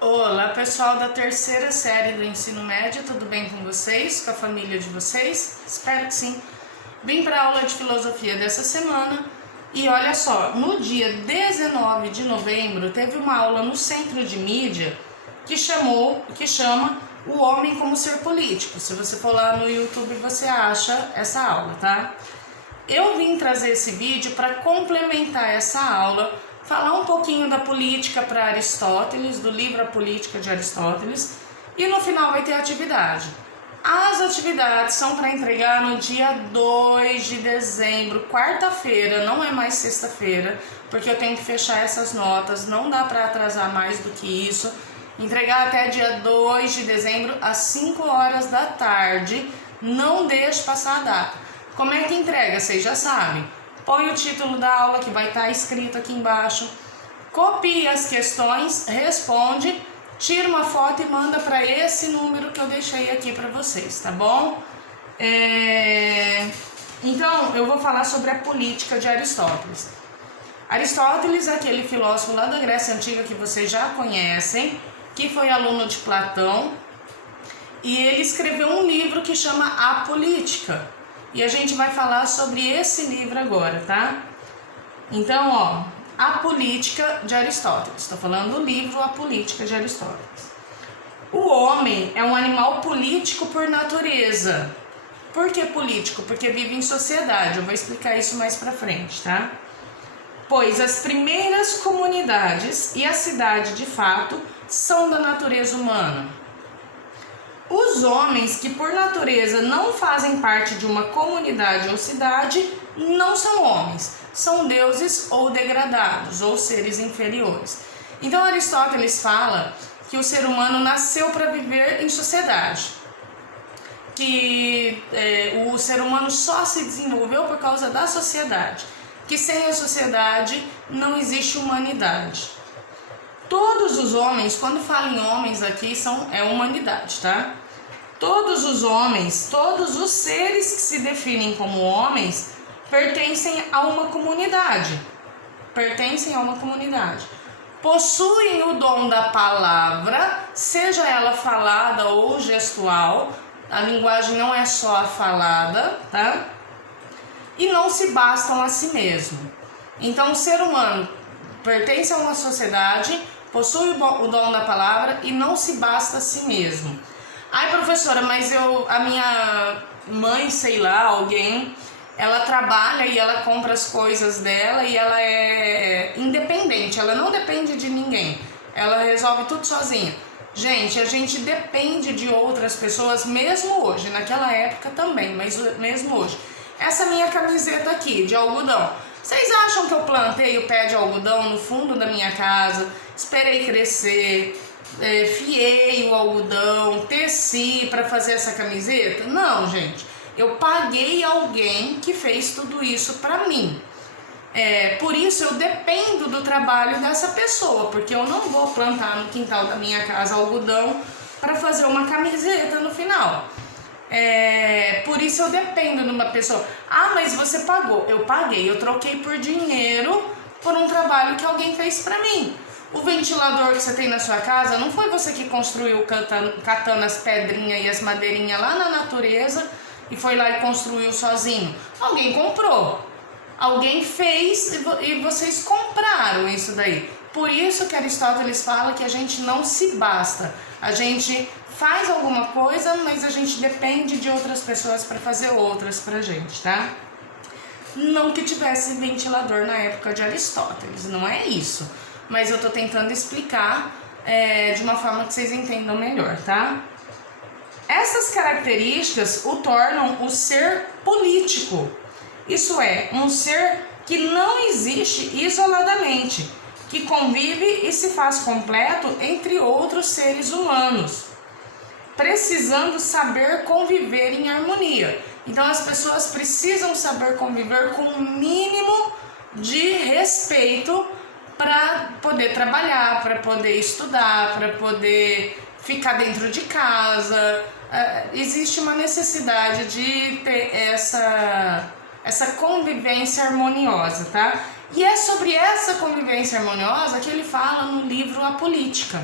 Olá, pessoal da terceira série do ensino médio, tudo bem com vocês? Com a família de vocês? Espero que sim. Vim para a aula de filosofia dessa semana e olha só, no dia 19 de novembro teve uma aula no Centro de Mídia que chama O Homem como Ser Político. Se você for lá no YouTube você acha essa aula, tá? Eu vim trazer esse vídeo para complementar essa aula, falar um pouquinho da política para Aristóteles, do livro A Política de Aristóteles, e no final vai ter atividade. As atividades são para entregar no dia 2 de dezembro, quarta-feira, não é mais sexta-feira, porque eu tenho que fechar essas notas, não dá para atrasar mais do que isso. Entregar até dia 2 de dezembro às 5 horas da tarde, não deixe passar a data. Como é que entrega? Vocês já sabem. Põe o título da aula que vai estar escrito aqui embaixo. Copia as questões, responde, tira uma foto e manda para esse número que eu deixei aqui para vocês, tá bom? Então, eu vou falar sobre a política de Aristóteles. Aristóteles é aquele filósofo lá da Grécia Antiga que vocês já conhecem, que foi aluno de Platão, e ele escreveu um livro que chama A Política. E a gente vai falar sobre esse livro agora, tá? Então, ó, A Política de Aristóteles. Estou falando do livro A Política de Aristóteles. O homem é um animal político por natureza. Por que político? Porque vive em sociedade. Eu vou explicar isso mais pra frente, tá? Pois as primeiras comunidades e a cidade, de fato, são da natureza humana. Os homens que por natureza não fazem parte de uma comunidade ou cidade não são homens, são deuses ou degradados, ou seres inferiores. Então Aristóteles fala que o ser humano nasceu para viver em sociedade, que o ser humano só se desenvolveu por causa da sociedade, que sem a sociedade não existe humanidade. Todos os homens, quando falo em homens aqui, é humanidade, tá? Todos os homens, todos os seres que se definem como homens, pertencem a uma comunidade. Possuem o dom da palavra, seja ela falada ou gestual. A linguagem não é só a falada, tá? E não se bastam a si mesmo. Então, o ser humano pertence a uma sociedade, possui o dom da palavra e não se basta a si mesmo. Ai, professora, mas a minha mãe, sei lá, alguém, ela trabalha e ela compra as coisas dela e ela é independente, ela não depende de ninguém, ela resolve tudo sozinha. Gente, a gente depende de outras pessoas mesmo hoje, naquela época também, mas mesmo hoje. Essa minha camiseta aqui, de algodão, vocês acham que eu plantei o pé de algodão no fundo da minha casa, esperei crescer, fiei o algodão, teci para fazer essa camiseta? Não, gente. Eu paguei alguém que fez tudo isso para mim. Por isso eu dependo do trabalho dessa pessoa, porque eu não vou plantar no quintal da minha casa algodão para fazer uma camiseta no final. Por isso eu dependo de uma pessoa. Ah, mas você pagou. Eu paguei, eu troquei por dinheiro por um trabalho que alguém fez para mim. O ventilador que você tem na sua casa não foi você que construiu catando as pedrinhas e as madeirinhas lá na natureza e foi lá e construiu sozinho. Alguém comprou, alguém fez e vocês compraram isso daí. Por isso que Aristóteles fala que a gente não se basta. A gente faz alguma coisa, mas a gente depende de outras pessoas para fazer outras pra gente, tá? Não que tivesse ventilador na época de Aristóteles, não é isso. Mas eu tô tentando explicar de uma forma que vocês entendam melhor, tá? Essas características o tornam o ser político. Isso é, um ser que não existe isoladamente, que convive e se faz completo entre outros seres humanos, precisando saber conviver em harmonia. Então as pessoas precisam saber conviver com um mínimo de respeito para poder trabalhar, para poder estudar, para poder ficar dentro de casa. Existe uma necessidade de ter essa convivência harmoniosa, tá? E é sobre essa convivência harmoniosa que ele fala no livro A Política.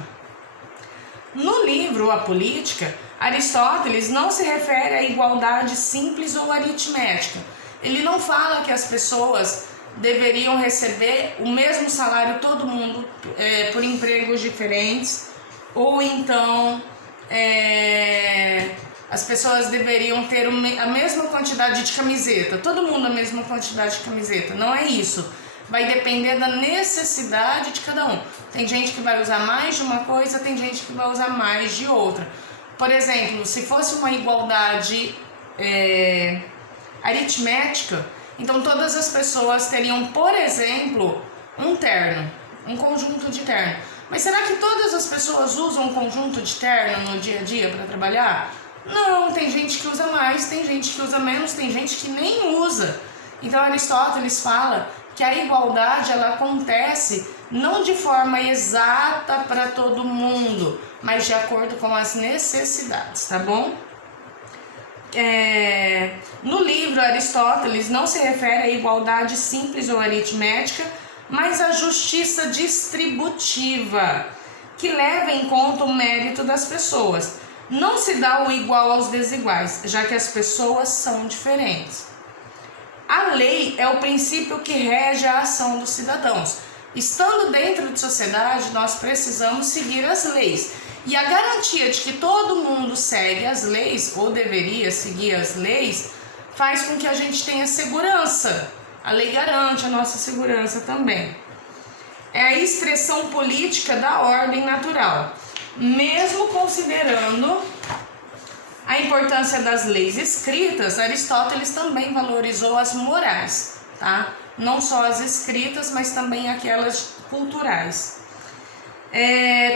No livro A Política, Aristóteles não se refere à igualdade simples ou aritmética. Ele não fala que as pessoas deveriam receber o mesmo salário, todo mundo, por empregos diferentes, ou então as pessoas deveriam ter a mesma quantidade de camiseta, todo mundo a mesma quantidade de camiseta. Não é isso. Vai depender da necessidade de cada um. Tem gente que vai usar mais de uma coisa, tem gente que vai usar mais de outra. Por exemplo, se fosse uma igualdade aritmética, então todas as pessoas teriam, por exemplo, um terno, um conjunto de terno. Mas será que todas as pessoas usam um conjunto de terno no dia a dia para trabalhar? Não, tem gente que usa mais, tem gente que usa menos, tem gente que nem usa. Então Aristóteles fala que a igualdade ela acontece não de forma exata para todo mundo, mas de acordo com as necessidades, tá bom? No livro, Aristóteles não se refere à igualdade simples ou aritmética, mas à justiça distributiva, que leva em conta o mérito das pessoas. Não se dá o igual aos desiguais, já que as pessoas são diferentes. A lei é o princípio que rege a ação dos cidadãos. Estando dentro de sociedade, nós precisamos seguir as leis. E a garantia de que todo mundo segue as leis, ou deveria seguir as leis, faz com que a gente tenha segurança. A lei garante a nossa segurança também. É a expressão política da ordem natural. Mesmo considerando a importância das leis escritas, Aristóteles também valorizou as morais, tá? Não só as escritas, mas também aquelas culturais.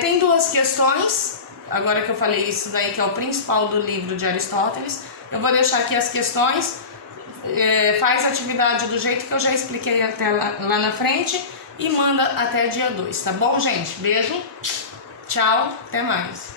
Tem duas questões, agora que eu falei isso daí, que é o principal do livro de Aristóteles, eu vou deixar aqui as questões, faz a atividade do jeito que eu já expliquei até lá na frente e manda até dia 2, tá bom, gente? Beijo, tchau, até mais.